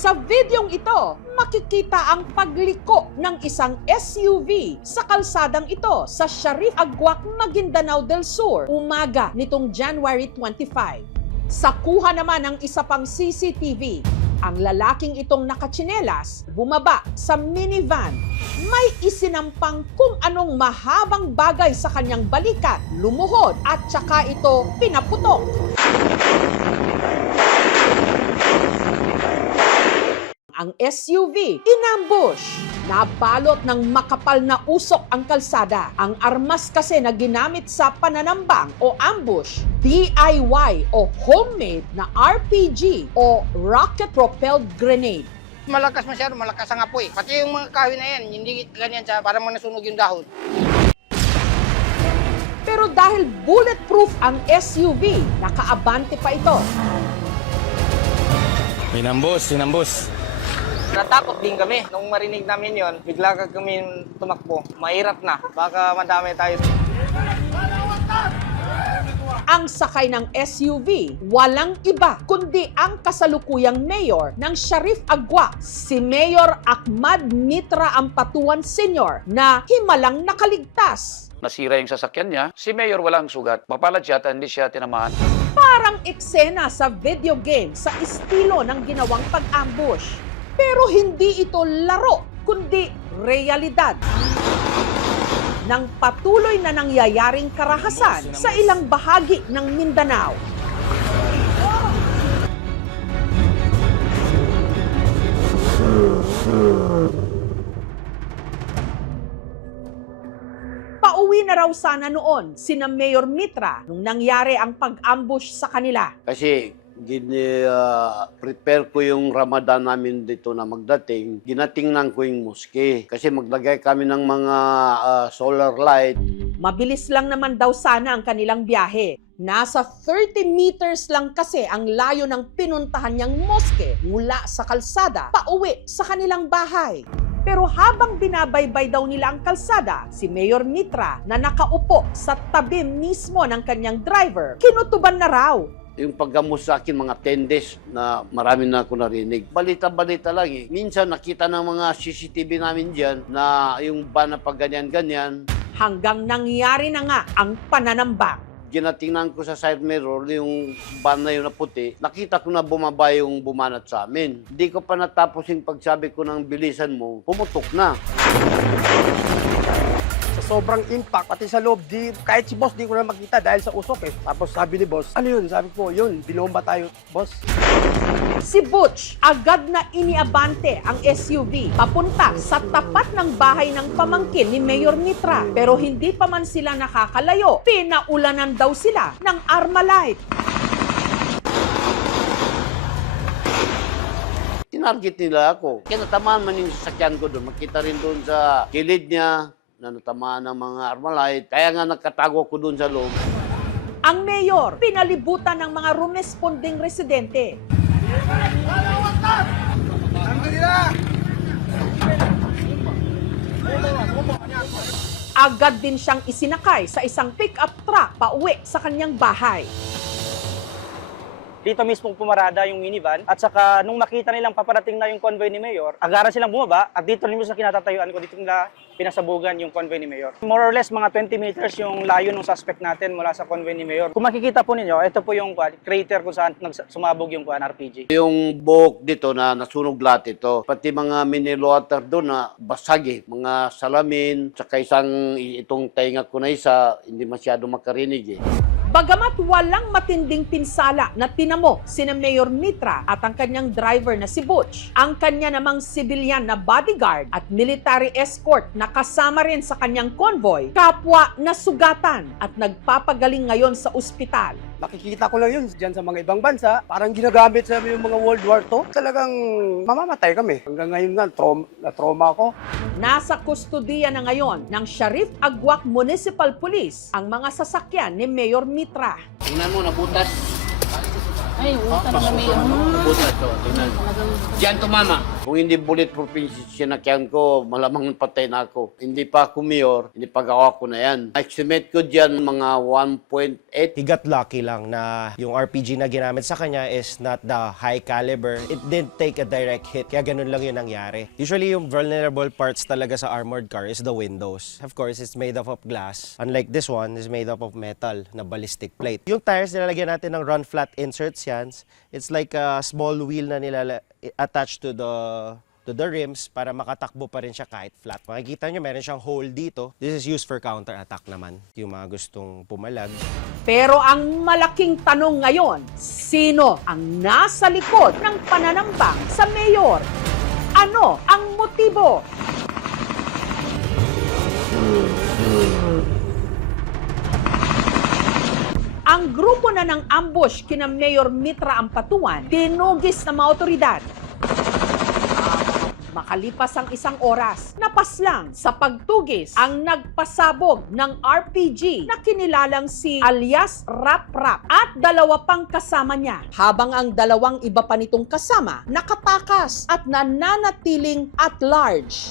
Sa videong ito, makikita ang pagliko ng isang SUV sa kalsadang ito sa Sharif Agwak, Maguindanao del Sur, umaga nitong January 25. Sa kuha naman ng isa pang CCTV, ang lalaking itong nakatsinelas bumaba sa minivan. May isinampang kung anong mahabang bagay sa kanyang balikat, lumuhod at saka ito pinaputok. Ang SUV, inambush. Nabalot ng makapal na usok ang kalsada. Ang armas kasi na ginamit sa pananambang o ambush, DIY o homemade na RPG o rocket-propelled grenade. Malakas masyado, malakas ang apoy. Pati yung mga kahoy na yan, hindi ganyan siya, parang mga nasunog yung dahon. Pero dahil bulletproof ang SUV, nakaabante pa ito. Sinambos. Natakot din kami. Nung marinig namin yon, bigla kami tumakbo. Mahirap na. Baka madami tayo. Ang sakay ng SUV, walang iba kundi ang kasalukuyang mayor ng Sharif Agwak, si Mayor Ahmad Mitra Ampatuan Sr. na himalang nakaligtas. Nasira yung sasakyan niya. Si Mayor walang sugat. Mapalad siya at hindi siya tinamaan. Parang eksena sa video game sa estilo ng ginawang pag-ambush. Pero hindi ito laro, kundi realidad ng patuloy na nangyayaring karahasan sa ilang bahagi ng Mindanao. Pauwi na raw sana noon sina Mayor Mitra nung nangyari ang pag-ambush sa kanila. Kasi prepare ko yung Ramadan namin dito na magdating. Ginatingnan ko yung moske. Kasi maglagay kami ng mga solar light. Mabilis lang naman daw sana ang kanilang biyahe. Nasa 30 meters lang kasi ang layo ng pinuntahan niyang moske mula sa kalsada pauwi sa kanilang bahay. Pero habang binabaybay daw nila ang kalsada, si Mayor Mitra na nakaupo sa tabi mismo ng kanyang driver, kinutuban na raw. Yung paggamus sa akin, mga 10 days na marami na ako narinig. Balita-balita lang eh. Minsan nakita ng mga CCTV namin dyan na yung van na pag ganyan-ganyan. Hanggang nangyari na nga ang pananambang. Ginatingnan ko sa side mirror yung van na yun na puti. Nakita ko na bumaba yung bumanat sa amin. Hindi ko pa natapos yung pagsabi ko ng bilisan mo, pumutok na. Sobrang impact, pati sa loob, kahit si boss di ko na makita dahil sa usok eh. Tapos sabi ni boss, ano yun? Sabi ko, yun, binomba tayo, boss. Si Butch agad na iniabante ang SUV papunta sa tapat ng bahay ng pamangkin ni Mayor Mitra. Pero hindi pa man sila nakakalayo, pinaulanan daw sila ng Armalite. Tinarget nila ako. Kaya natamaan man yung sasakyan ko doon. Makita rin doon sa kilid niya na natamaan ng mga Armalite. Kaya nga nakatago ko doon sa loob. Ang mayor, pinalibutan ng mga rumesponding residente. Agad din siyang isinakay sa isang pick-up truck pauwi sa kanyang bahay. Dito mismo pumarada yung minivan at saka nung makita nilang paparating na yung convoy ni Mayor, agaran silang bumaba at dito rin sa kinatatayuan ko, dito nila pinasabugan yung convoy ni Mayor. More or less mga 20 meters yung layo ng suspect natin mula sa convoy ni Mayor. Kung makikita po ninyo, ito po yung crater kung saan sumabog yung RPG. Yung buhok dito na nasunog lahat ito, pati mga mineral water doon na basag eh. Mga salamin, tsaka itong tainga ko na isa, hindi masyado makarinig eh. Bagamat walang matinding pinsala na tinamo sina Mayor Mitra at ang kanyang driver na si Butch, ang kanya namang sibilyan na bodyguard at military escort na kasama rin sa kanyang convoy, kapwa na sugatan at nagpapagaling ngayon sa ospital. Nakikita ko lang yun dyan sa mga ibang bansa. Parang ginagamit sa yung mga World War II. Talagang mamamatay kami. Hanggang ngayon nga, na-trauma ako. Nasa kustodiya na ngayon ng Sharif Agwak Municipal Police ang mga sasakyan ni Mayor Mitra. Tingnan mo, nabutas. Ay, utang na may Nabutas to, tingnan. Diyan tumama. Kung hindi bulletproof yung sinakyan ko, malamang patay na ako. Hindi pa ako mayor, hindi pa gawa ko na yan. Estimate ko dyan mga 1.8. He got lucky lang na yung RPG na ginamit sa kanya is not the high caliber. It didn't take a direct hit, kaya ganun lang yun nangyari. Usually yung vulnerable parts talaga sa armored car is the windows. Of course, it's made up of glass. Unlike this one, is made up of metal na ballistic plate. Yung tires, nilalagyan natin ng run flat inserts yan. It's like a small wheel na attached to the rims para makatakbo pa rin siya kahit flat. Makikita nyo, meron siyang hole dito. This is used for counter-attack naman. Yung mga gustong pumalag. Pero ang malaking tanong ngayon, sino ang nasa likod ng pananambang sa mayor? Ano ang motibo? Ang grupo na ng ambush kina Mayor Mitra Ampatuan, tinugis ng mga otoridad. Makalipas ang isang oras, napaslang sa pagtugis ang nagpasabog ng RPG na kinilalang si alias Rap Rap at dalawa pang kasama niya. Habang ang dalawang iba pa nitong kasama nakatakas at nananatiling at large.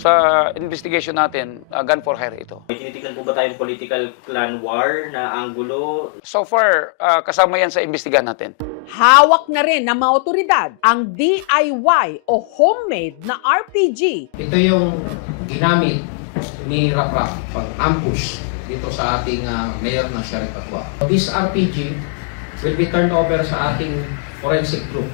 Sa investigation natin, gun for hire ito. May tinitignan po ba tayong political clan war na anggulo? So far, kasama yan sa imbestigahan natin. Hawak na rin ng mga otoridad ang DIY o homemade na RPG. Ito yung ginamit ni Rap-Rap pag-ambush dito sa ating mayor na Sheriff Agua. This RPG will be turned over sa ating forensic group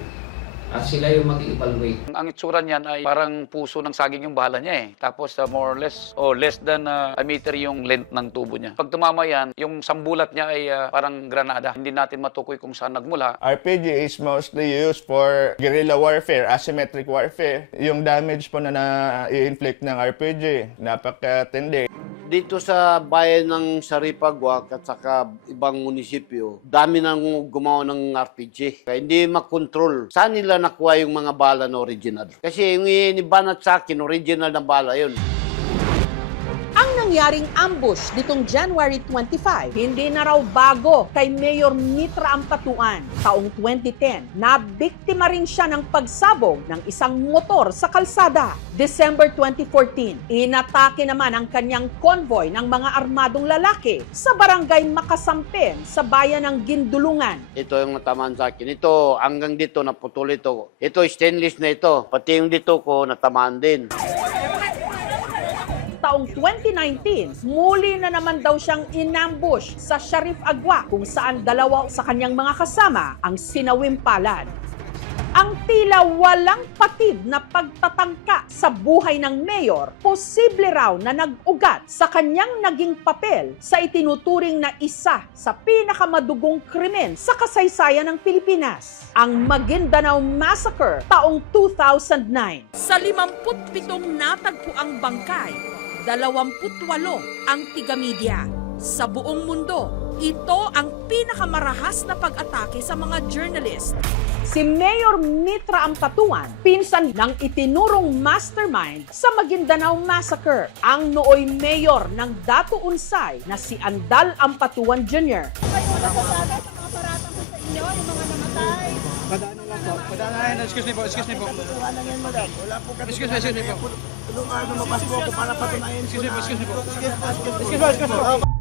at sila yung mag-evaluate. Ang itsura niyan ay parang puso ng saging yung bala niya eh. Tapos more or less, less than a meter yung length ng tubo niya. Pag tumama yan, yung sambulat niya ay parang granada. Hindi natin matukoy kung saan nagmula. RPG is mostly used for guerrilla warfare, asymmetric warfare. Yung damage po na na-inflict ng RPG, napakatindi. Dito sa bayan ng Saripagwak at saka ibang munisipyo, dami nang gumawa ng RPG. Kaya hindi makontrol. Saan nila nakuha yung mga bala na original? Kasi yung inibanat sa akin, original na bala yun. Ang nangyaring ambush nitong January 25, hindi na raw bago kay Mayor Mitra Ampatuan. Taong 2010, nabiktima rin siya ng pagsabog ng isang motor sa kalsada. December 2014, inatake naman ang kanyang convoy ng mga armadong lalaki sa barangay Makasampen sa bayan ng Gindulungan. Ito yung natamaan sa akin. Ito, hanggang dito, naputol ito. Ito, stainless na ito. Pati yung dito ko, natamaan din. Taong 2019, muli na naman daw siyang inambush sa Shariff Agua kung saan dalawa sa kanyang mga kasama ang sinawim palad. Ang tila walang patid na pagtatangka sa buhay ng mayor, posible raw na nag-ugat sa kanyang naging papel sa itinuturing na isa sa pinakamadugong krimen sa kasaysayan ng Pilipinas, ang Maguindanao Massacre taong 2009. Sa 57 natagpuang bangkay, 28 ang tiga-media. Sa buong mundo, ito ang pinakamarahas na pag-atake sa mga journalist. Si Mayor Mitra Ampatuan, pinsan ng itinurong mastermind sa Maguindanao Massacre, ang nooy mayor ng Dato Unsay na si Andal Ampatuan Jr. Excuse me po. Excuse me po.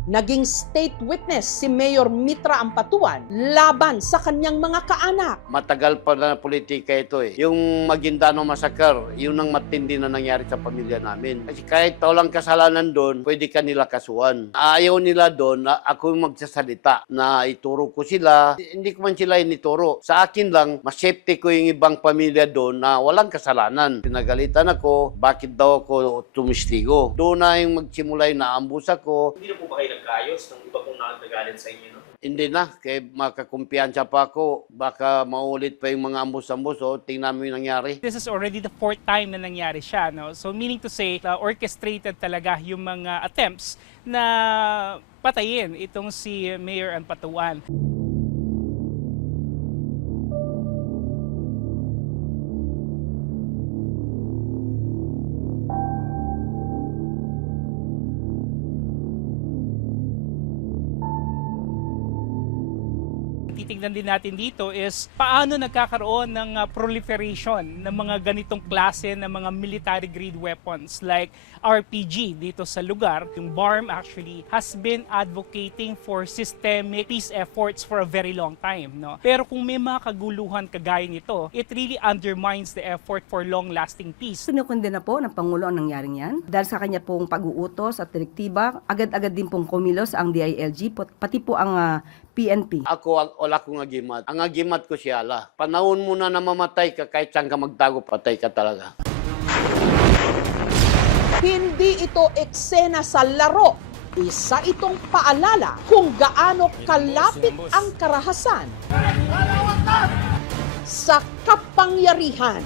Naging state witness si Mayor Mitra Ampatuan laban sa kanyang mga kaanak. Matagal pa na politika ito eh. Yung Maguindanao Massacre, yun ang matindi na nangyari sa pamilya namin. Kasi kahit walang kasalanan doon, pwede ka nila kasuhan. Ayaw nila doon na ako yung magsasalita, na ituro ko sila. Hindi ko man sila inituro. Sa akin lang, mas safety ko yung ibang pamilya doon na walang kasalanan. Pinagalitan ako, bakit daw ako tumistigo. Doon na yung magsimula yung naambus ako. Hindi na po ba kayo nagkaayos ng iba pong nakagalit sa inyo? No? Hindi na, kaya makakumpiyansya pa ako. Baka maulit pa yung mga ambus-ambus. Tingnan mo yung nangyari. This is already the 4th time na nangyari siya. No? So meaning to say, orchestrated talaga yung mga attempts na patayin itong si Mayor Ampatuan. Titignan din natin dito is paano nagkakaroon ng proliferation ng mga ganitong klase ng mga military grade weapons like RPG dito sa lugar. Yung BARM actually has been advocating for systemic peace efforts for a very long time, no? Pero kung may mga kaguluhan kagaya nito, it really undermines the effort for long-lasting peace. Pinukundin na po ng Pangulo ang nangyaring yan. Dahil sa kanya pong pag-uutos at direktiba, agad-agad din pong kumilos ang DILG, pati po ang PNP. Ako, wala akong agimat. Ang agimat ko siya, panahon mo na mamatay ka, kahit saan ka magtago, patay ka talaga. Hindi ito eksena sa laro. Isa itong paalala kung gaano kalapit ang karahasan sa kapangyarihan.